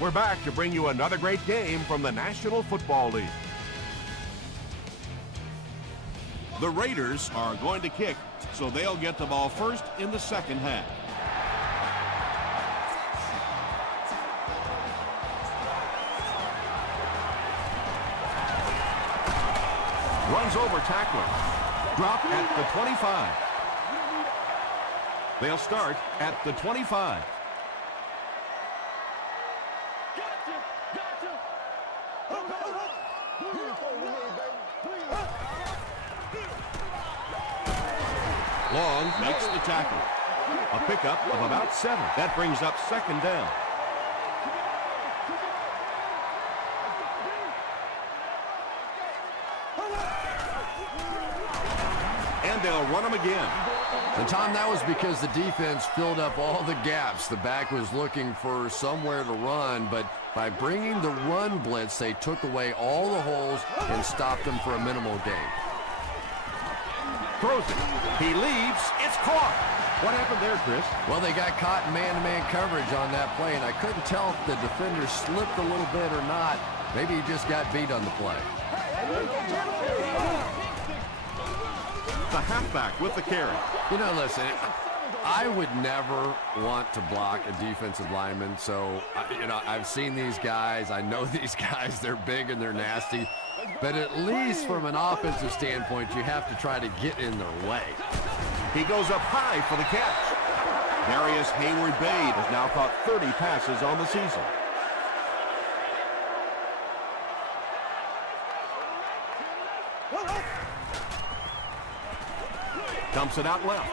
We're back to bring you another great game from the National Football League. The Raiders are going to kick, so they'll get the ball first in the second half. Runs over tackler. Drop at the 25. They'll start at the 25. Long makes the tackle. A pickup of about 7. That brings up second down. And they'll run him again. And Tom, that was because the defense filled up all the gaps. The back was looking for somewhere to run, but by bringing the run blitz, they took away all the holes and stopped them for a minimal gain. Throws it. He leaves. It's caught. What happened there, Chris? Well, they got caught in man-to-man coverage on that play, and I couldn't tell if the defender slipped a little bit or not. Maybe he just got beat on the play. The halfback with the carry. You know, listen, I would never want to block a defensive lineman, so, I've seen these guys. I know these guys. They're big and they're nasty. But at least from an offensive standpoint, you have to try to get in their way. He goes up high for the catch. Darius Hayward-Bade has now caught 30 passes on the season. Dumps it out left.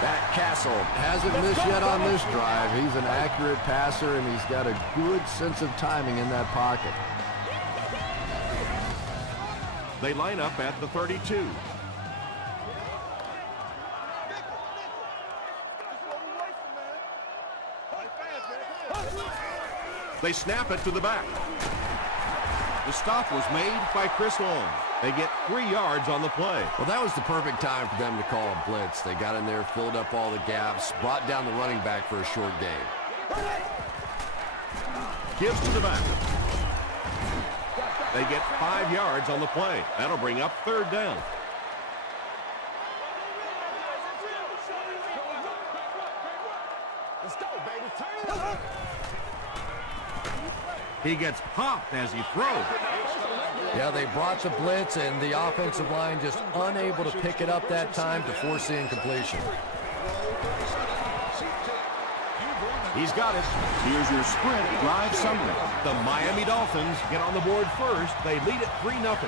That Castle hasn't missed yet on this drive. He's an accurate passer, and he's got a good sense of timing in that pocket. They line up at the 32. They snap it to the back. The stop was made by Chris Long. They get 3 yards on the play. Well, that was the perfect time for them to call a blitz. They got in there, filled up all the gaps, brought down the running back for a short gain. Gives to the back. They get 5 yards on the play. That'll bring up third down. Let's go, baby. Turn it up. He gets popped as he throws. Yeah, they brought the blitz, and the offensive line just unable to pick it up that time to force the incompletion. He's got it. Here's your sprint drive summary. The Miami Dolphins get on the board first. They lead it 3-0.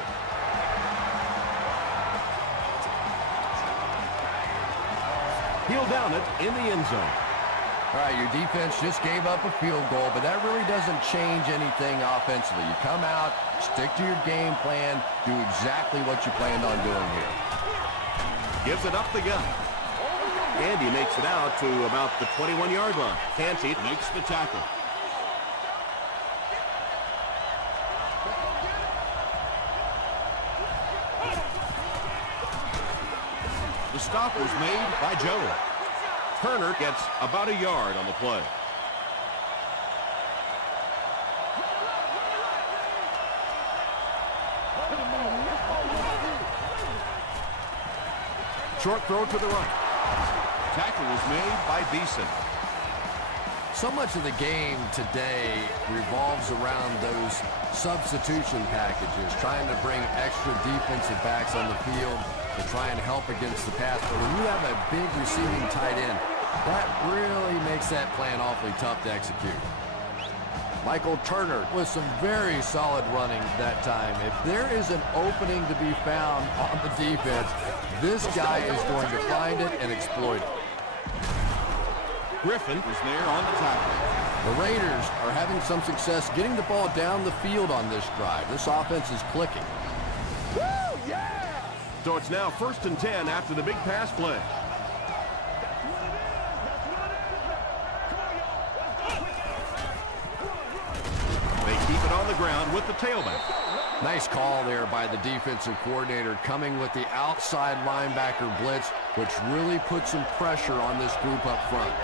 He'll down it in the end zone. All right, your defense just gave up a field goal, but that really doesn't change anything offensively. You come out, stick to your game plan, do exactly what you planned on doing here. Gives it up the gut. And he makes it out to about the 21-yard line. Canty makes the tackle. The stop was made by Jones. Turner gets about a yard on the play. Short throw to the right. Tackle was made by Beeson. So much of the game today revolves around those substitution packages, trying to bring extra defensive backs on the field to try and help against the pass. But when you have a big receiving tight end, that really makes that plan awfully tough to execute. Michael Turner with some very solid running that time. If there is an opening to be found on the defense, this guy is going to find it and exploit it. Griffin was there on the tackle. The Raiders are having some success getting the ball down the field on this drive. This offense is clicking. Woo, yeah! So it's now 1st and 10 after the big pass play. They keep it on the ground with the tailback. Nice call there by the defensive coordinator, coming with the outside linebacker blitz, which really put some pressure on this group up front.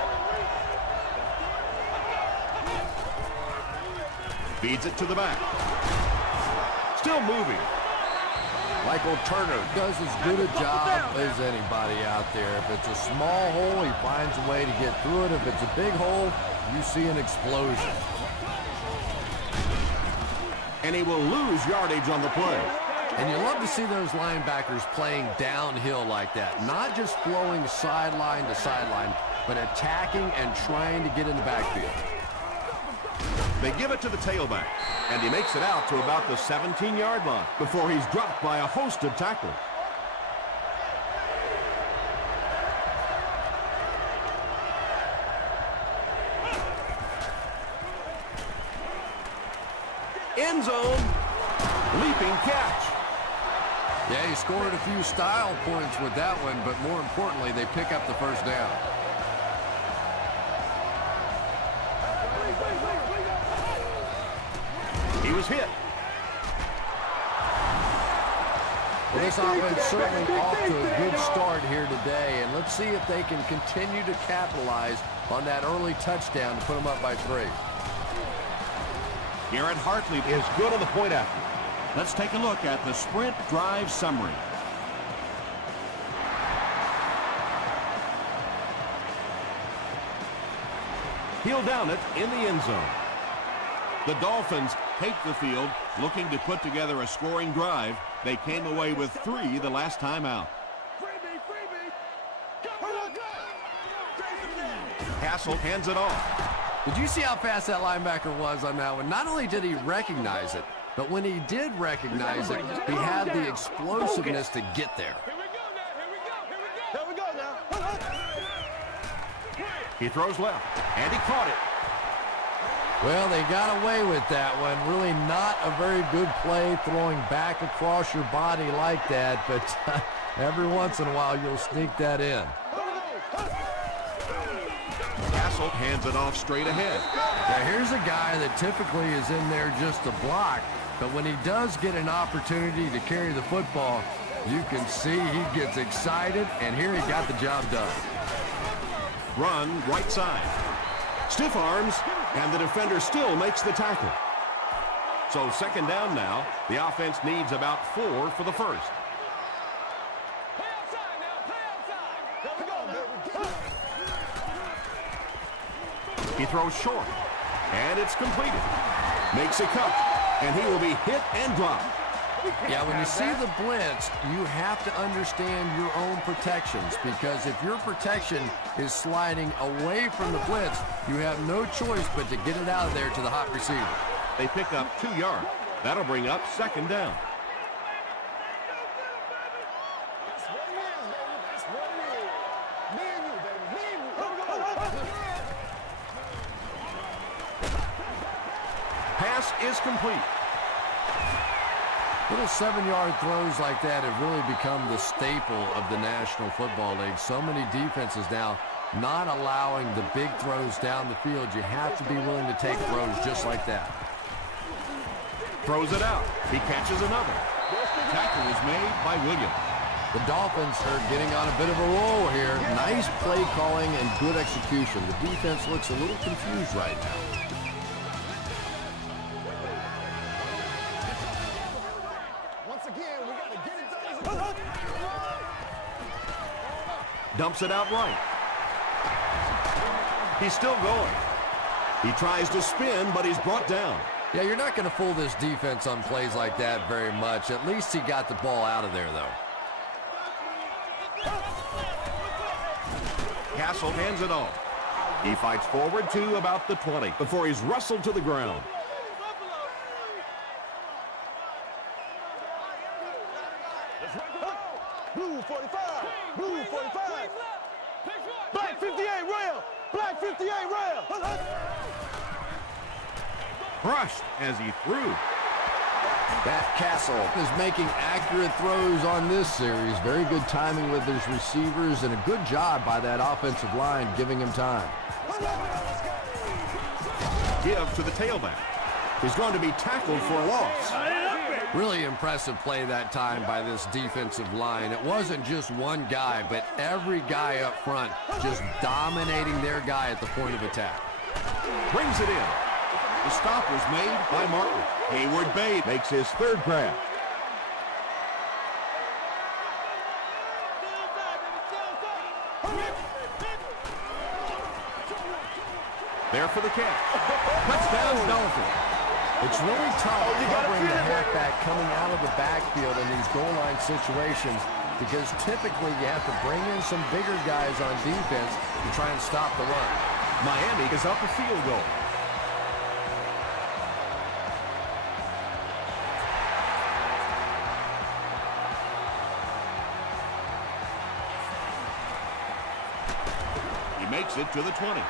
Feeds it to the back. Still moving. Michael Turner does as good a job as anybody out there. If it's a small hole, he finds a way to get through it. If it's a big hole, you see an explosion. And he will lose yardage on the play. And you love to see those linebackers playing downhill like that. Not just flowing sideline to sideline, but attacking and trying to get in the backfield. They give it to the tailback, and he makes it out to about the 17-yard line before he's dropped by a host of tacklers. End zone, leaping catch. Yeah, he scored a few style points with that one, but more importantly, they pick up the first down. He was hit. Well, this offense certainly off to a good start here today, and let's see if they can continue to capitalize on that early touchdown to put them up by 3. Garrett Hartley is good on the point after. Let's take a look at the sprint drive summary. He'll down it in the end zone. The Dolphins take the field, looking to put together a scoring drive. They came away with 3 the last time out. Castle hands it off. Did you see how fast that linebacker was on that one? Not only did he recognize it, but when he did recognize it, he had the explosiveness to get there. Here we go now. He throws left, and he caught it. Well, they got away with that one. Really not a very good play throwing back across your body like that, but every once in a while you'll sneak that in. Castle hands it off straight ahead. Now here's a guy that typically is in there just to block, but when he does get an opportunity to carry the football, you can see he gets excited, and here he got the job done. Run right side. Stiff arms, and the defender still makes the tackle. So second down now. The offense needs about 4 for the first. Play outside now. Play outside. Here we go. He throws short, and it's completed. Makes a cut, and he will be hit and dropped. Yeah, when you see the blitz, you have to understand your own protections, because if your protection is sliding away from the blitz, you have no choice but to get it out of there to the hot receiver. They pick up 2 yards. That'll bring up second down. That's what it is, baby. That's what it is. Me and you, baby. Me and you. Pass is complete. Little 7-yard throws like that have really become the staple of the National Football League. So many defenses now not allowing the big throws down the field. You have to be willing to take throws just like that. Throws it out. He catches another. Tackle is made by Williams. The Dolphins are getting on a bit of a roll here. Nice play calling and good execution. The defense looks a little confused right now. Once again, we got to get it done. Dumps it out right. He's still going. He tries to spin, but he's brought down. Yeah, you're not going to fool this defense on plays like that very much. At least he got the ball out of there, though. Castle hands it off. He fights forward to about the 20 before he's wrestled to the ground. Blue 45. Blue 45. Black 58 rail. Black 58 rail. Crushed as he threw. That Castle is making accurate throws on this series. Very good timing with his receivers and a good job by that offensive line giving him time. Give to the tailback. He's going to be tackled for a loss. Really impressive play that time by this defensive line. It wasn't just one guy, but every guy up front just dominating their guy at the point of attack. Brings it in. The stop was made by Martin. Hayward Bay makes his third grab. There for the catch. Touchdown, Dolphins. It's really tough covering the halfback coming out of the backfield in these goal line situations because typically you have to bring in some bigger guys on defense to try and stop the run. Miami is up a field goal. He makes it to the 20.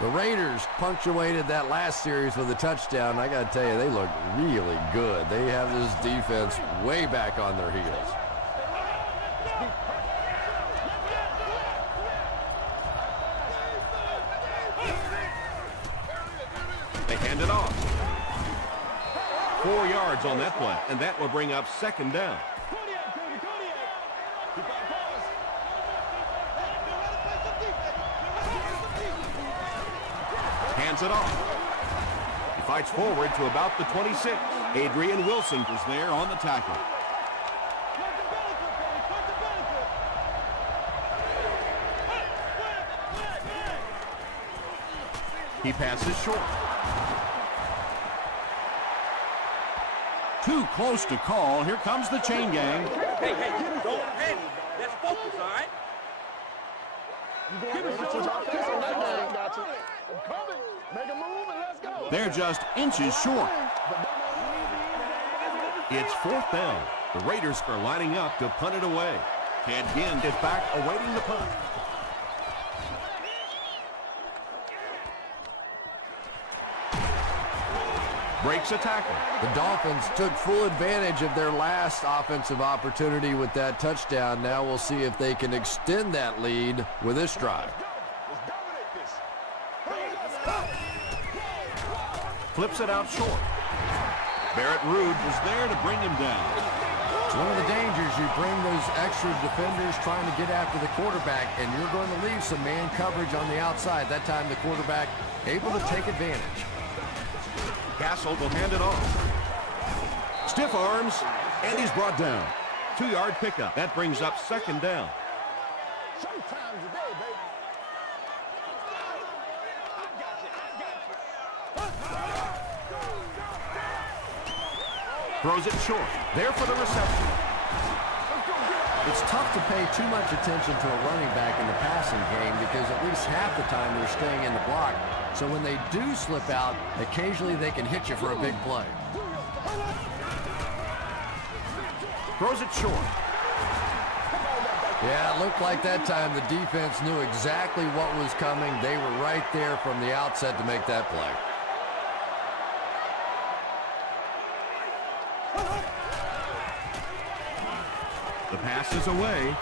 The Raiders punctuated that last series with a touchdown. I got to tell you, they look really good. They have this defense way back on their heels. They hand it off. 4 yards on that play, and that will bring up second down. Hands it off. He fights forward to about the 26. Adrian Wilson was there on the tackle. He passes short. Too close to call. Here comes the chain gang. Hey, don't panic. Let's focus, all right? They're just inches short. It's fourth down. The Raiders are lining up to punt it away. Ted Ginn is back awaiting the punt. Breaks a tackle. The Dolphins took full advantage of their last offensive opportunity with that touchdown. Now we'll see if they can extend that lead with this drive. Flips it out short. Barrett Ruud was there to bring him down. It's one of the dangers. You bring those extra defenders trying to get after the quarterback, and you're going to leave some man coverage on the outside. That time the quarterback able to take advantage. Castle will hand it off. Stiff arms, and he's brought down. 2-yard pickup. That brings up second down. Showtime today, baby. Throws it short. There for the reception. It's tough to pay too much attention to a running back in the passing game because at least half the time they're staying in the block. So when they do slip out, occasionally they can hit you for a big play. Throws it short. Yeah, it looked like that time the defense knew exactly what was coming. They were right there from the outset to make that play. The pass is away.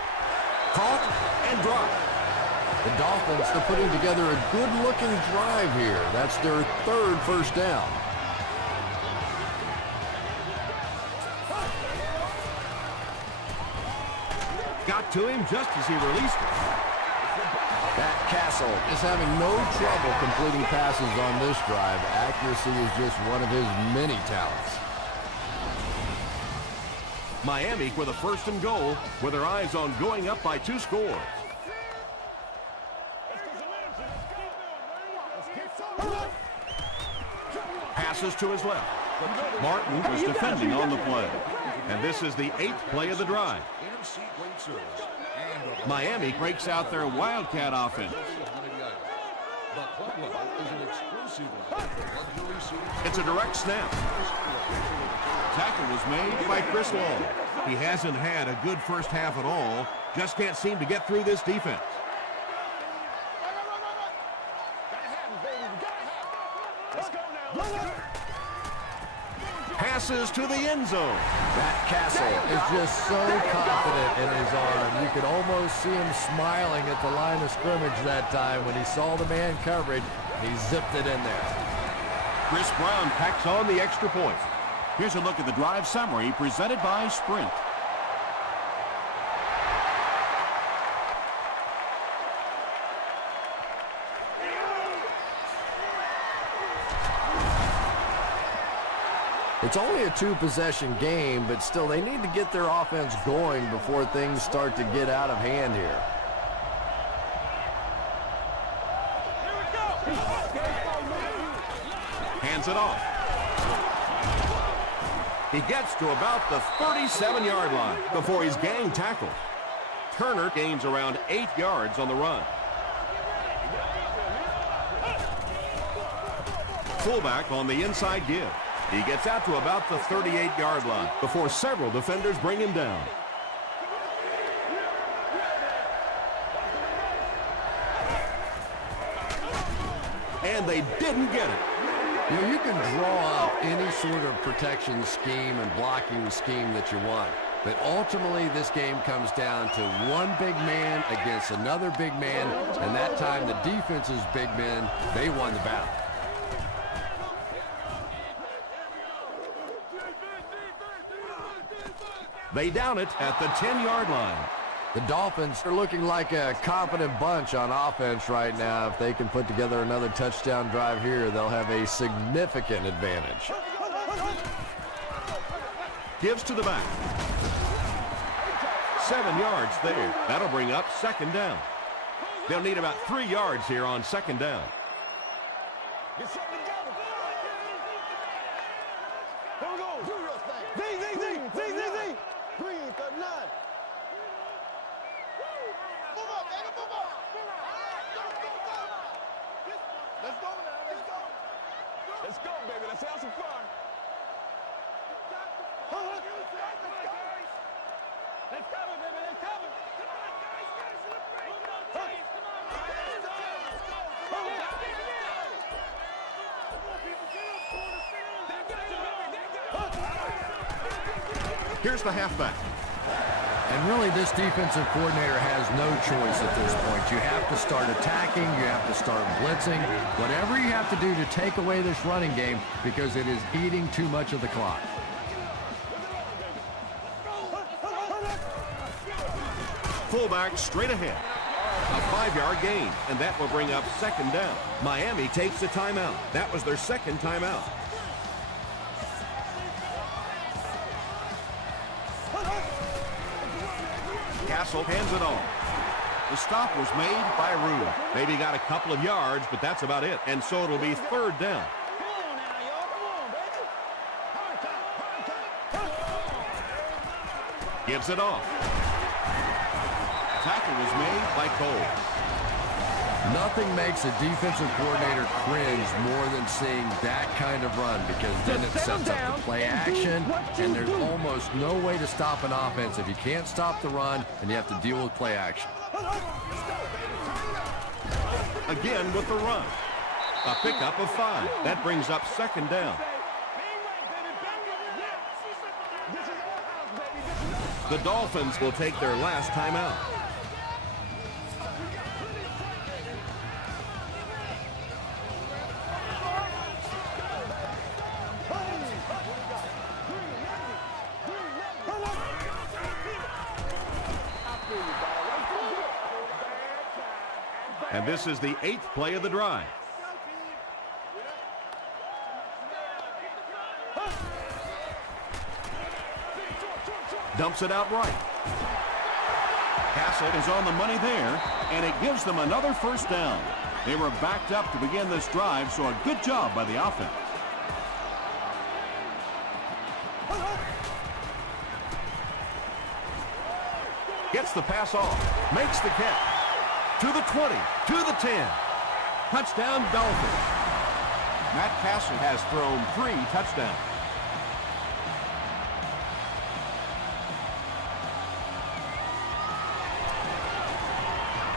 Caught and dropped. The Dolphins are putting together a good-looking drive here. That's their third first down. Got to him just as he released it. Matt Castle is having no trouble completing passes on this drive. Accuracy is just one of his many talents. Miami with a first and goal with their eyes on going up by 2 scores. Passes to his left. Martin was defending on the play. And this is the 8th play of the drive. Miami breaks out their Wildcat offense. It's a direct snap. Tackle was made by Chris Long. He hasn't had a good first half at all. Just can't seem to get through this defense. Passes to the end zone. Matt Castle is just so confident in his arm. You could almost see him smiling at the line of scrimmage that time when he saw the man coverage. He zipped it in there. Chris Brown packs on the extra point. Here's a look at the drive summary presented by Sprint. It's only a two-possession game, but still they need to get their offense going before things start to get out of hand here. Hands it off. He gets to about the 37-yard line before he's gang tackled. Turner gains around 8 yards on the run. Fullback on the inside give. He gets out to about the 38-yard line before several defenders bring him down. And they didn't get it. You know, you can draw up any sort of protection scheme and blocking scheme that you want. But ultimately, this game comes down to one big man against another big man. And that time, the defense's big men, they won the battle. They down it at the 10-yard line. The Dolphins are looking like a competent bunch on offense right now. If they can put together another touchdown drive here, they'll have a significant advantage. Gives to the back. 7 yards there. That'll bring up second down. They'll need about 3 yards here on second down. Get something together. Here we go. Do your thing. Z. Green, cut 9. Move up, baby, move up. Let's go now, let's go. Let's go, baby. Let's have some fun. Let's cover, baby. Let's cover. Come on, guys. Let's break. Come on, Here's the halfback. And really, this defensive coordinator has no choice at this point. You have to start attacking. You have to start blitzing. Whatever you have to do to take away this running game because it is eating too much of the clock. Fullback straight ahead. A 5-yard gain, and that will bring up second down. Miami takes a timeout. That was their second timeout. Castle hands it off. The stop was made by Rue. Maybe got a couple of yards, but that's about it. And so it'll be third down. Gives it off. Tackle was made by Cole. Nothing makes a defensive coordinator cringe more than seeing that kind of run because then it sets up the play action, and there's almost no way to stop an offense if you can't stop the run and you have to deal with play action. Again with the run. A pickup of 5. That brings up second down. The Dolphins will take their last timeout. And this is the 8th play of the drive. Dumps it out right. Castle is on the money there, and it gives them another first down. They were backed up to begin this drive, so a good job by the offense. Gets the pass off, makes the catch. To the 20, to the 10. Touchdown, Dolphins. Matt Castle has thrown 3 touchdowns.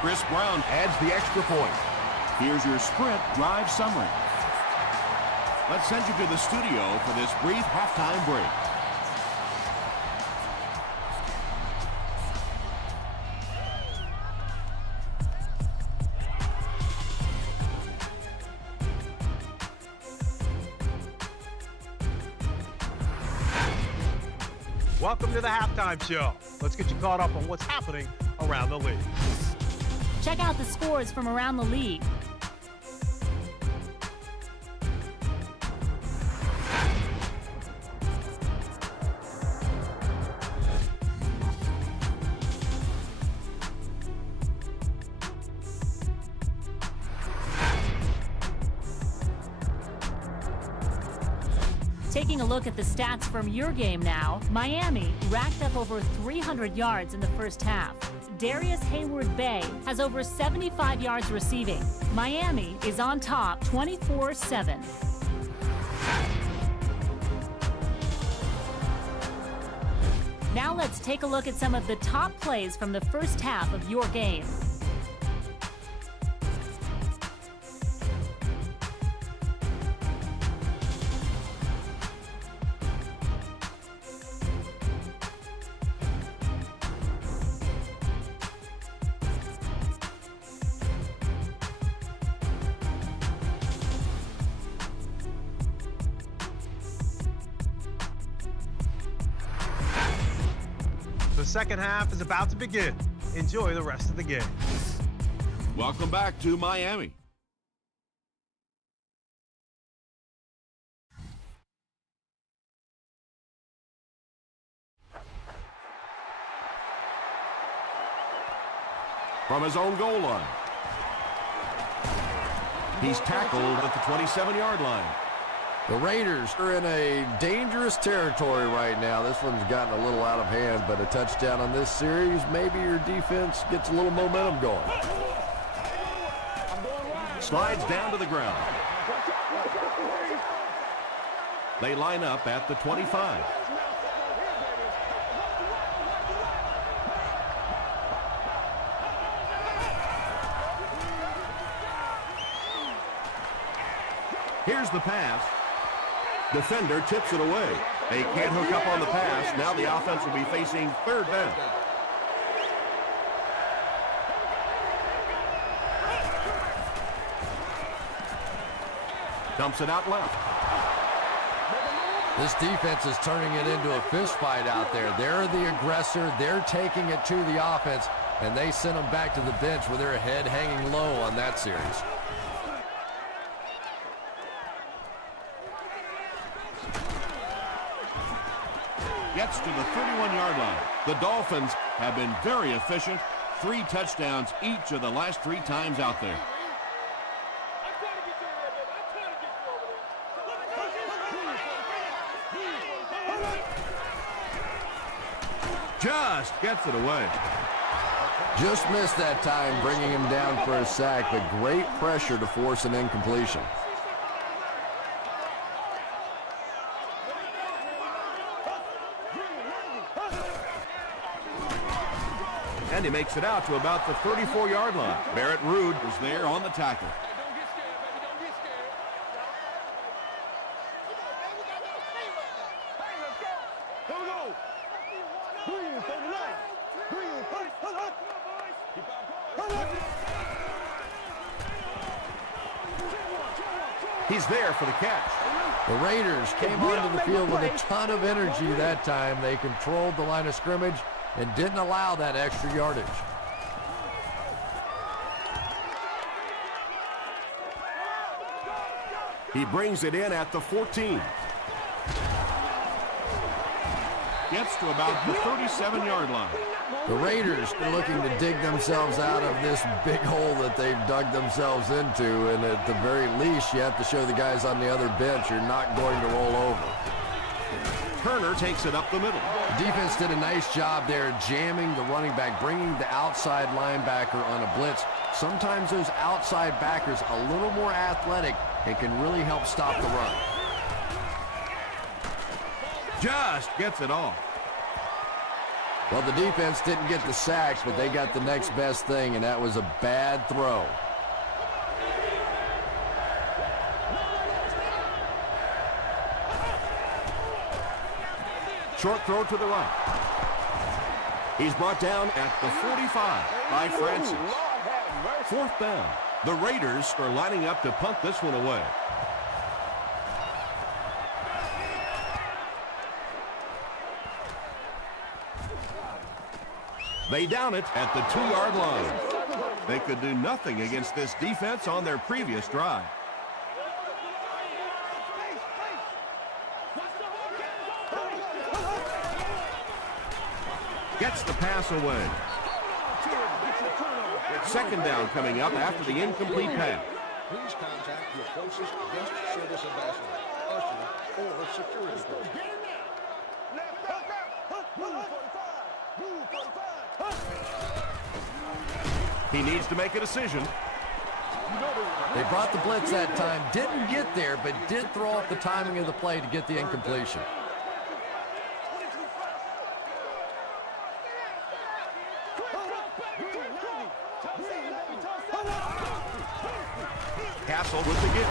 Chris Brown adds the extra point. Here's your Sprint drive summary. Let's send you to the studio for this brief halftime break. Welcome to the Halftime Show. Let's get you caught up on what's happening around the league. Check out the scores from around the league. Taking a look at the stats from your game now, Miami racked up over 300 yards in the first half. Darius Hayward-Bay has over 75 yards receiving. Miami is on top 24-7. Now let's take a look at some of the top plays from the first half of your game. The second half is about to begin. Enjoy the rest of the game. Welcome back to Miami. From his own goal line. He's tackled at the 27-yard line. The Raiders are in a dangerous territory right now. This one's gotten a little out of hand, but a touchdown on this series, maybe your defense gets a little momentum going. Slides down to the ground. They line up at the 25. Here's the pass. Defender tips it away. They can't hook up on the pass. Now the offense will be facing third down. Dumps it out left. This defense is turning it into a fist fight out there. They're the aggressor. They're taking it to the offense, and they send them back to the bench with their head hanging low on that series. Gets to the 31-yard line. The Dolphins have been very efficient. 3 touchdowns each of the last 3 times out there. Just gets it away. Just missed that time, bringing him down for a sack, but great pressure to force an incompletion. And he makes it out to about the 34-yard line. Barrett Ruud was there on the tackle. He's there for the catch. The Raiders came onto the field with a ton of energy that time. They controlled the line of scrimmage and didn't allow that extra yardage. He brings it in at the 14. Gets to about the 37-yard line. The Raiders are looking to dig themselves out of this big hole that they've dug themselves into, and at the very least, you have to show the guys on the other bench you're not going to roll over. Turner takes it up the middle. The defense did a nice job there jamming the running back, bringing the outside linebacker on a blitz. Sometimes those outside backers a little more athletic and can really help stop the run. Just gets it off. Well, the defense didn't get the sacks, but they got the next best thing, and that was a bad throw. Short throw to the right. He's brought down at the 45 by Francis. 4th down. The Raiders are lining up to punt this one away. They down it at the 2-yard line. They could do nothing against this defense on their previous drive. Gets the pass away. 2nd down coming up after the incomplete pass. Please contact your closest guest service ambassador. Usher or security. He needs to make a decision. They brought the blitz that time, didn't get there, but did throw off the timing of the play to get the incompletion. Castle with the gift.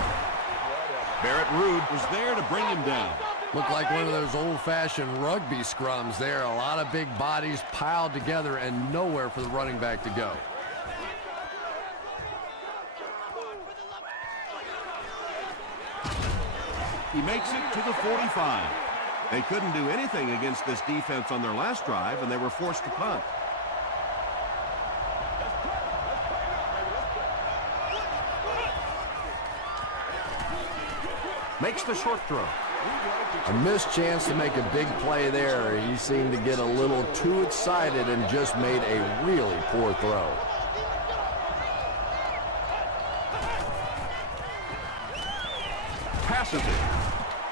Barrett Rude was there to bring him down. Looked like one of those old-fashioned rugby scrums there. A lot of big bodies piled together and nowhere for the running back to go. He makes it to the 45. They couldn't do anything against this defense on their last drive, and they were forced to punt. Makes the short throw. A missed chance to make a big play there. He seemed to get a little too excited and just made a really poor throw. Passes it.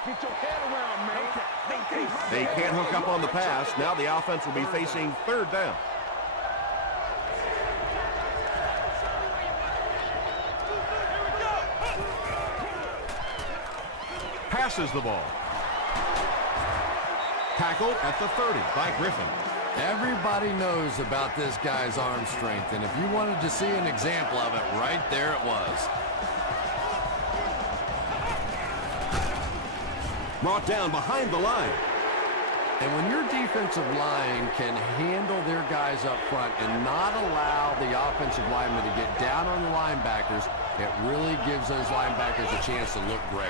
Get your head around, man. They can't hook up on the pass. Now the offense will be facing third down. Passes the ball. Tackled at the 30 by Griffin. Everybody knows about this guy's arm strength, and if you wanted to see an example of it, right there it was. Brought down behind the line. And when your defensive line can handle their guys up front and not allow the offensive linemen to get down on the linebackers, it really gives those linebackers a chance to look great.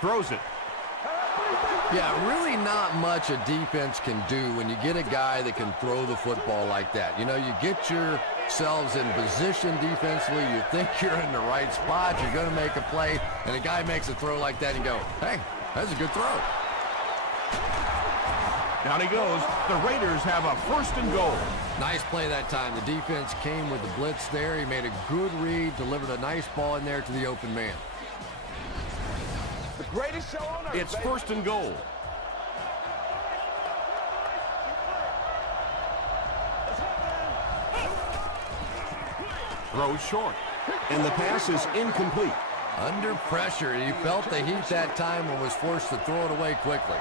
Throws it. Yeah, really not much a defense can do when you get a guy that can throw the football like that. You know, you get yourselves in position defensively, you think you're in the right spot, you're going to make a play, and a guy makes a throw like that and you go, hey, that's a good throw. Down he goes. The Raiders have a 1st and goal. Nice play that time. The defense came with the blitz there. He made a good read, delivered a nice ball in there to the open man. The greatest show on earth. It's 1st and goal. Throws short. And the pass is incomplete. Under pressure. He felt the heat that time and was forced to throw it away quickly.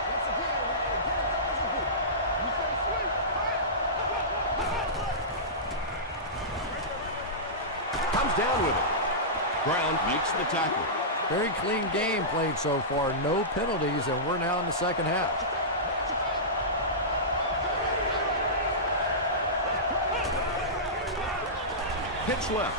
Comes down with it. Brown makes the tackle. Very clean game played so far. No penalties, and we're now in the second half. Pitch left.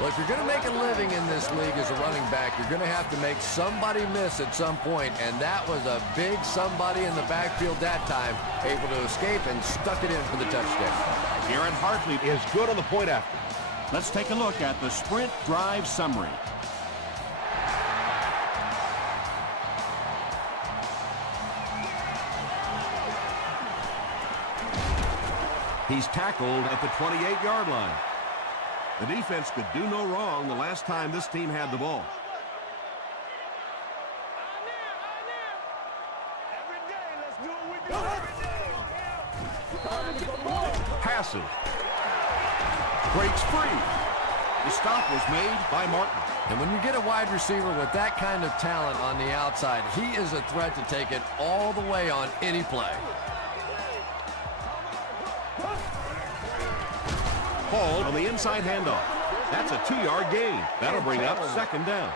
Well, if you're going to make a living in this league as a running back, you're going to have to make somebody miss at some point, and that was a big somebody in the backfield that time, able to escape and stuck it in for the touchdown. Aaron Hartley is good on the point after. Let's take a look at the sprint drive summary. He's tackled at the 28-yard line. The defense could do no wrong the last time this team had the ball. Passes. Breaks free. The stop was made by Martin. And when you get a wide receiver with that kind of talent on the outside, he is a threat to take it all the way on any play. Hall on the inside handoff. That's a 2-yard gain. That'll bring up 2nd down.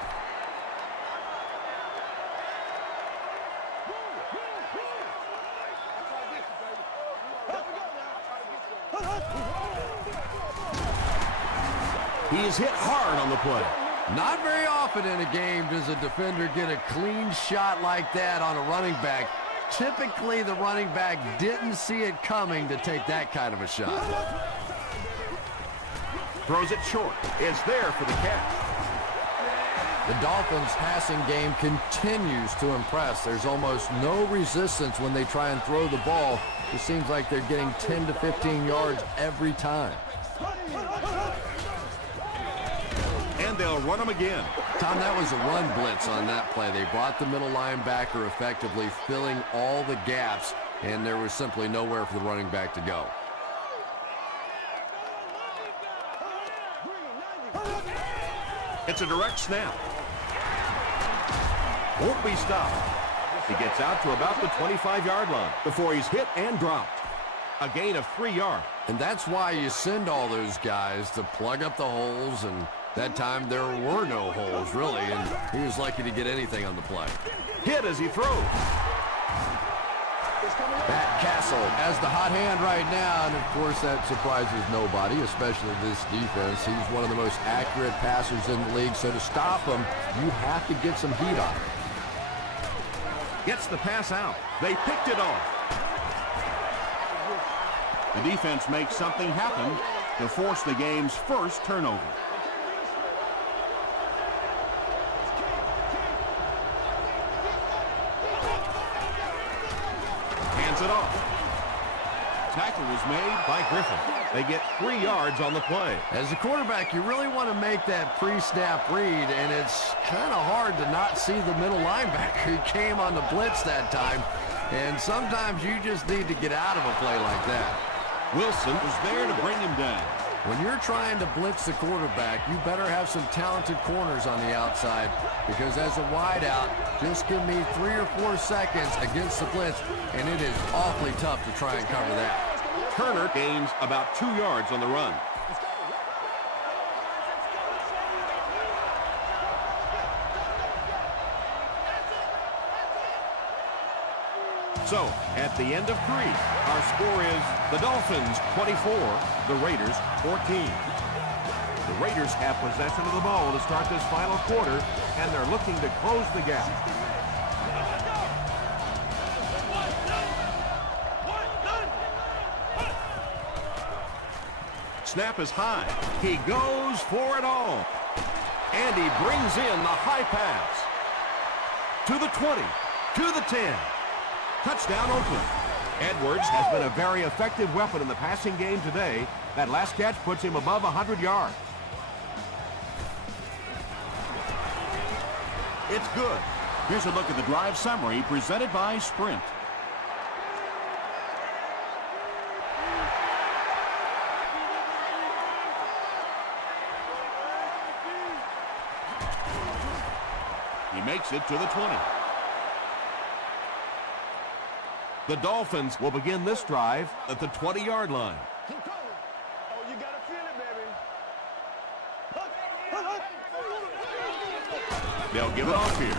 He is hit hard on the play. Not very often in a game does a defender get a clean shot like that on a running back. Typically, the running back didn't see it coming to take that kind of a shot. Throws it short. It's there for the catch. The Dolphins' passing game continues to impress. There's almost no resistance when they try and throw the ball. It seems like they're getting 10 to 15 yards every time. And they'll run them again. Tom, that was a run blitz on that play. They brought the middle linebacker effectively, filling all the gaps, and there was simply nowhere for the running back to go. It's a direct snap. Won't be stopped. He gets out to about the 25-yard line before he's hit and dropped. A gain of 3 yards. And that's why you send all those guys to plug up the holes, and that time there were no holes, really, and he was lucky to get anything on the play. Hit as he throws. Matt Castle has the hot hand right now, and of course that surprises nobody, especially this defense. He's one of the most accurate passers in the league, so to stop him, you have to get some heat on him. Gets the pass out. They picked it off. The defense makes something happen to force the game's first turnover. Hands it off. Tackle was made by Griffin. They get 3 yards on the play. As a quarterback, you really want to make that pre-snap read, and it's kind of hard to not see the middle linebacker. He came on the blitz that time, and sometimes you just need to get out of a play like that. Wilson was there to bring him down. When you're trying to blitz the quarterback, you better have some talented corners on the outside, because as a wideout, just give me 3 or 4 seconds against the blitz, and it is awfully tough to try and cover that. Turner gains about 2 yards on the run. So, at the end of 3, our score is the Dolphins 24, the Raiders 14. The Raiders have possession of the ball to start this final quarter, and they're looking to close the gap. Snap is high. He goes for it all. And he brings in the high pass. To the 20, to the 10. Touchdown, Oakland. Edwards has been a very effective weapon in the passing game today. That last catch puts him above 100 yards. It's good. Here's a look at the drive summary presented by Sprint. He makes it to the 20. The Dolphins will begin this drive at the 20-yard line. Keep coming. Oh, you gotta feel it, baby. They'll give it off here.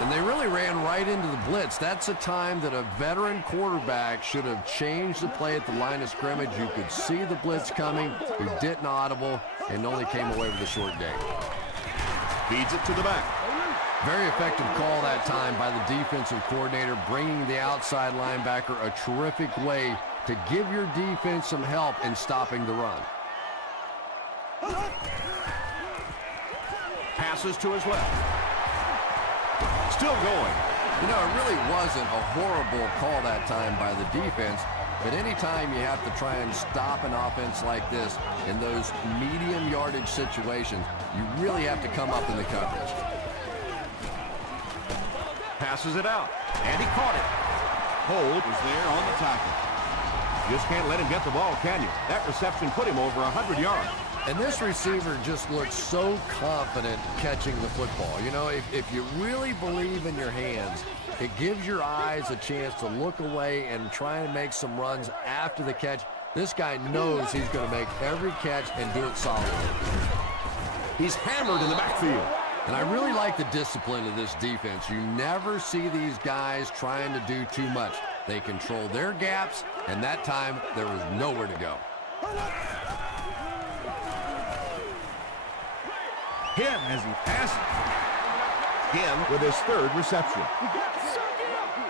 And they really ran right into the blitz. That's a time that a veteran quarterback should have changed the play at the line of scrimmage. You could see the blitz coming. He didn't audible and only came away with a short gain. Feeds it to the back. Very effective call that time by the defensive coordinator, bringing the outside linebacker a terrific way to give your defense some help in stopping the run. Passes to his left. Still going. You know, it really wasn't a horrible call that time by the defense, but anytime you have to try and stop an offense like this in those medium yardage situations, you really have to come up in the coverage. Passes it out, and he caught it. Hold was there on the tackle. Just can't let him get the ball, can you? That reception put him over 100 yards. And this receiver just looks so confident catching the football. You know, if you really believe in your hands, it gives your eyes a chance to look away and try and make some runs after the catch. This guy knows he's going to make every catch and do it solidly. He's hammered in the backfield. And I really like the discipline of this defense. You never see these guys trying to do too much. They control their gaps, and that time there was nowhere to go. Hit as he passes. Again with his 3rd reception.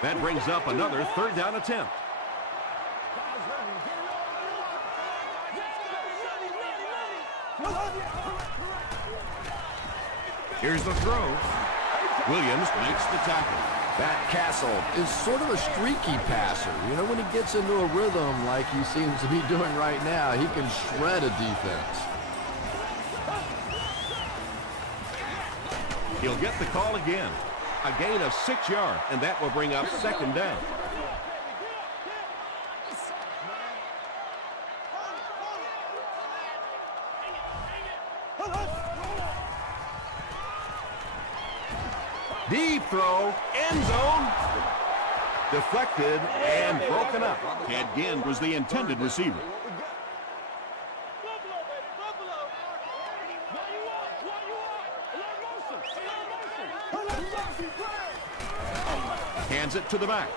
That brings up another 3rd down attempt. Here's the throw. Williams makes the tackle. Matt Castle is sort of a streaky passer. You know, when he gets into a rhythm like he seems to be doing right now, he can shred a defense. He'll get the call again. A gain of 6 yards, and that will bring up second down. Deep throw, end zone. Deflected and broken up. Ted Ginn was the intended receiver. Hands it to the back.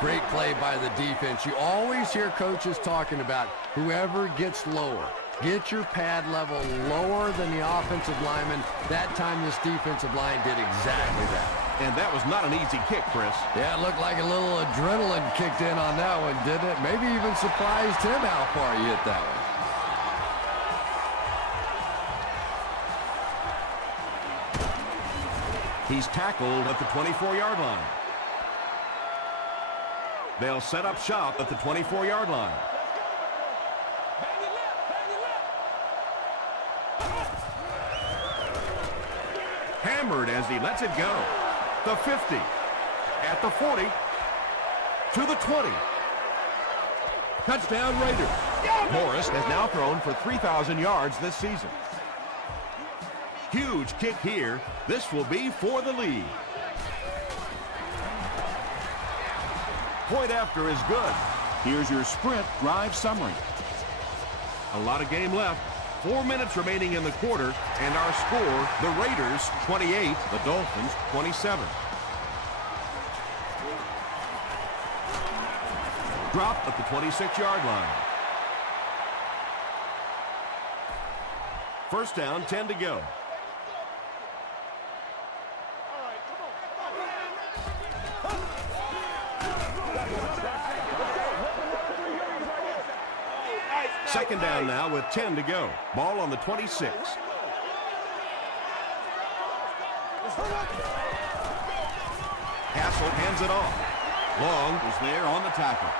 Great play by the defense. You always hear coaches talking about whoever gets lower. Get your pad level lower than the offensive lineman. That time this defensive line did exactly that. And that was not an easy kick, Chris. Yeah, it looked like a little adrenaline kicked in on that one, didn't it? Maybe even surprised him how far he hit that one. He's tackled at the 24-yard line. They'll set up shop at the 24-yard line. Hammered as he lets it go. The 50, at the 40, to the 20. Touchdown Raiders. Morris has now thrown for 3,000 yards this season. Huge kick here. This will be for the lead. Point after is good. Here's your sprint drive summary. A lot of game left. 4 minutes remaining in the quarter, and our score, the Raiders 28, the Dolphins 27. Dropped at the 26-yard line. First down, 10 to go. Second down now with 10 to go. Ball on the 26. Hassel hands it off. Long is there on the tackle.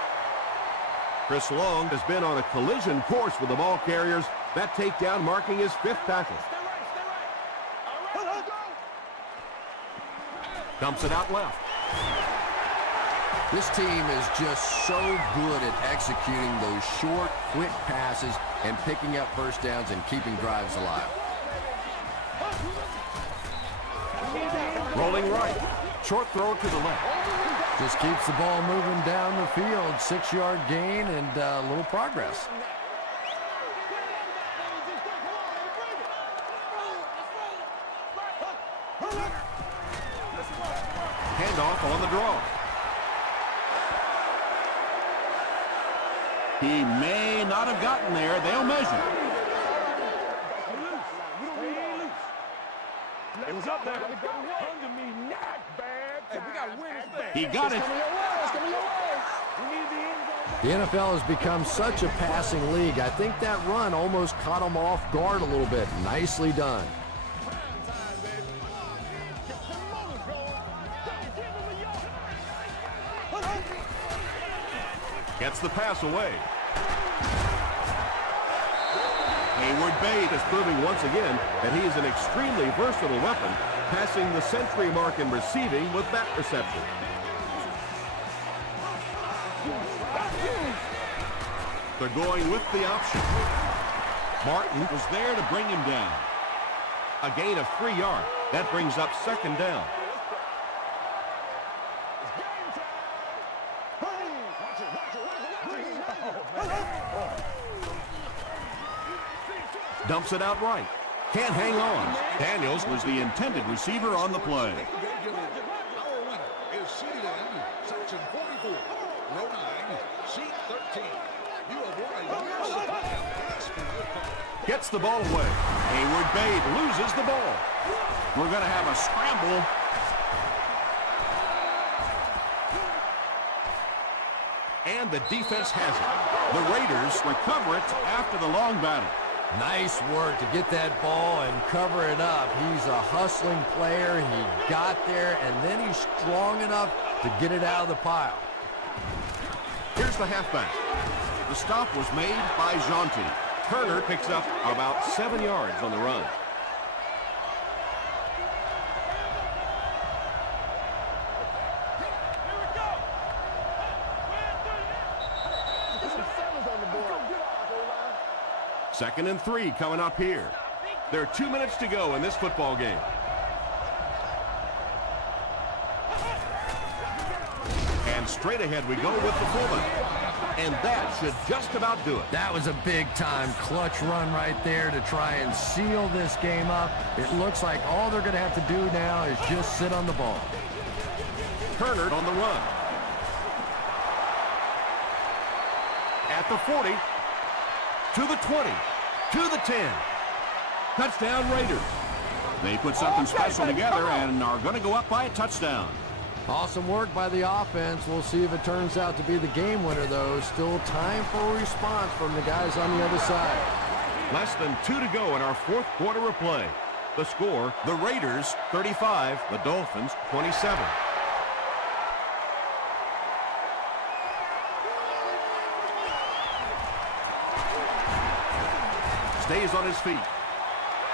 Chris Long has been on a collision course with the ball carriers. That takedown marking his 5th tackle. Dumps it out left. This team is just so good at executing those short, quick passes and picking up first downs and keeping drives alive. Rolling right. Short throw to the left. Just keeps the ball moving down the field. 6-yard gain and a little progress. Handoff on the draw. He may not have gotten there. They'll measure. It was up there. He got it. The NFL has become such a passing league. I think that run almost caught him off guard a little bit. Nicely done. Gets the pass away. Hayward Bate Is proving once again that he is an extremely versatile weapon, passing the century mark in receiving with that reception. They're going with the option. Martin was there to bring him down. A gain of 3 yards. That brings up second down. Dumps it out right. Can't hang on. Daniels was the intended receiver on the play. Our winner is seated in section 44, row 9, seat 13. You have won a year's supply of gas for your car. Gets the ball away. Hayward Bate loses the ball. We're going to have a scramble. And the defense has it. The Raiders Recover it after the long battle. Nice work to get that ball and cover it up. He's a hustling player. He got there, and then he's strong enough to get it out of the pile. Here's the halfback. The stop was made by Jonty. Turner picks up about 7 yards on the run. 2nd and 3 coming up here. There are 2 minutes to go in this football game. And straight ahead we go with the fullback. And that should just about do it. That was a big-time clutch run right there to try and seal this game up. It looks like all they're going to have to do now is just sit on the ball. Turner on the run. At the 40, to the 20, to the 10. Touchdown Raiders. They put something special together and are going to go up by a touchdown. Awesome work by the offense. We'll see if it turns out to be the game winner, though. Still time for a response from the guys on the other side. Less than 2 to go in our 4th quarter of play. The score, the Raiders 35, the Dolphins 27. Stays on his feet.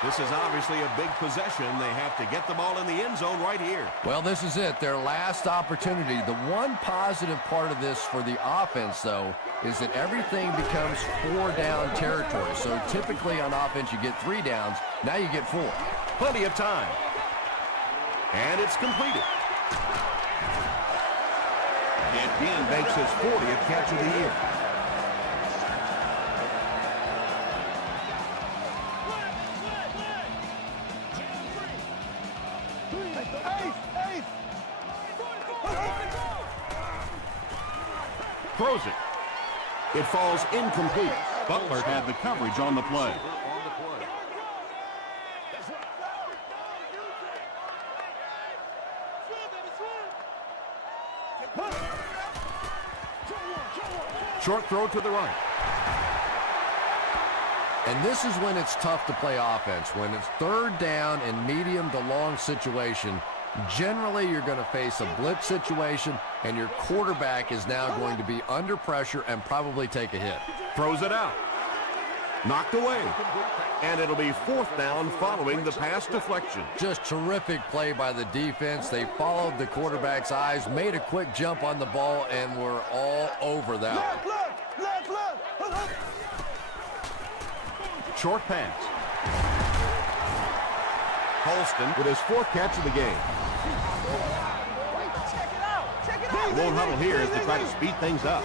This is obviously a big possession. They have to get the ball in the end zone right here. Well, this is it, their last opportunity. The one positive part of this for the offense, though, is that everything becomes 4-down territory. So typically on offense you get 3 downs. Now you get 4. Plenty of time. And it's completed. And Dean makes his 40th catch of the year. Throws it. It falls incomplete. Butler had the coverage on the play. Short throw to the right. And this is when it's tough to play offense. When it's 3rd down and medium to long situation, generally you're going to face a blitz situation, and your quarterback is now going to be under pressure and probably take a hit. Throws it out. Knocked away. And it'll be 4th down following the pass deflection. Just terrific play by the defense. They followed the quarterback's eyes, made a quick jump on the ball, and were all over that one. Short pass. Holston with his 4th catch of the game. Won't huddle here as they try to speed things up.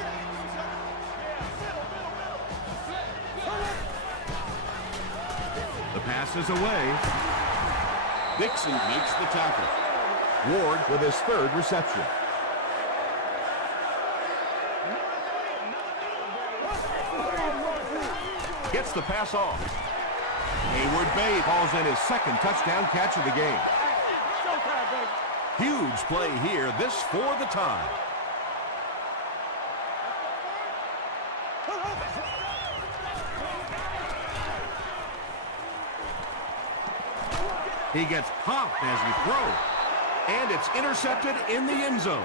The pass is away. Dixon makes the tackle. Ward with his 3rd reception. Gets the pass off. Hayward Bay calls in his 2nd touchdown catch of the game. Huge play here, this for the tie. He gets popped as he throws. And it's intercepted in the end zone.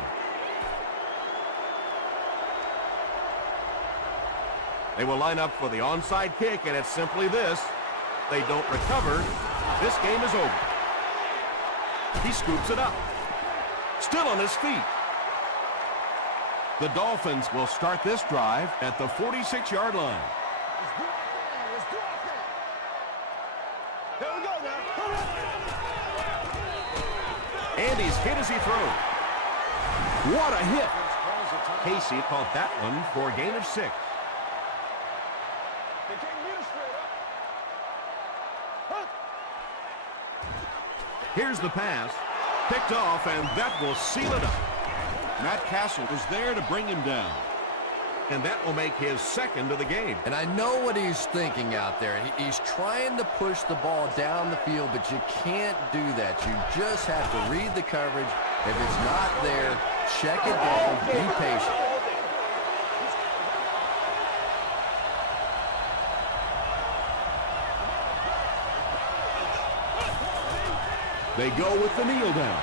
They will line up for the onside kick, and it's simply this. They don't recover. This game is over. He scoops it up. Still on his feet. The Dolphins will start this drive at the 46-yard line. Here we go now. And he's hit as he throws. What a hit. Casey caught that one for a gain of 6. Here's the pass. Picked off, and that will seal it up. Matt Castle was there to bring him down. And that will make his 2nd of the game. And I know what he's thinking out there. He's trying to push the ball down the field, but you can't do that. You just have to read the coverage. If it's not there, check it down, be patient. They go with the kneel down.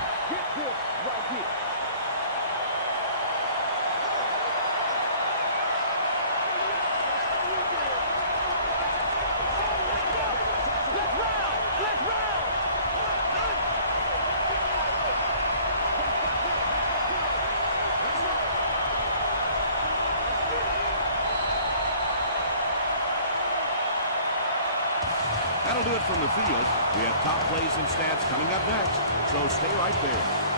That'll do it from the field. We have top plays and stats coming up next, so stay right there.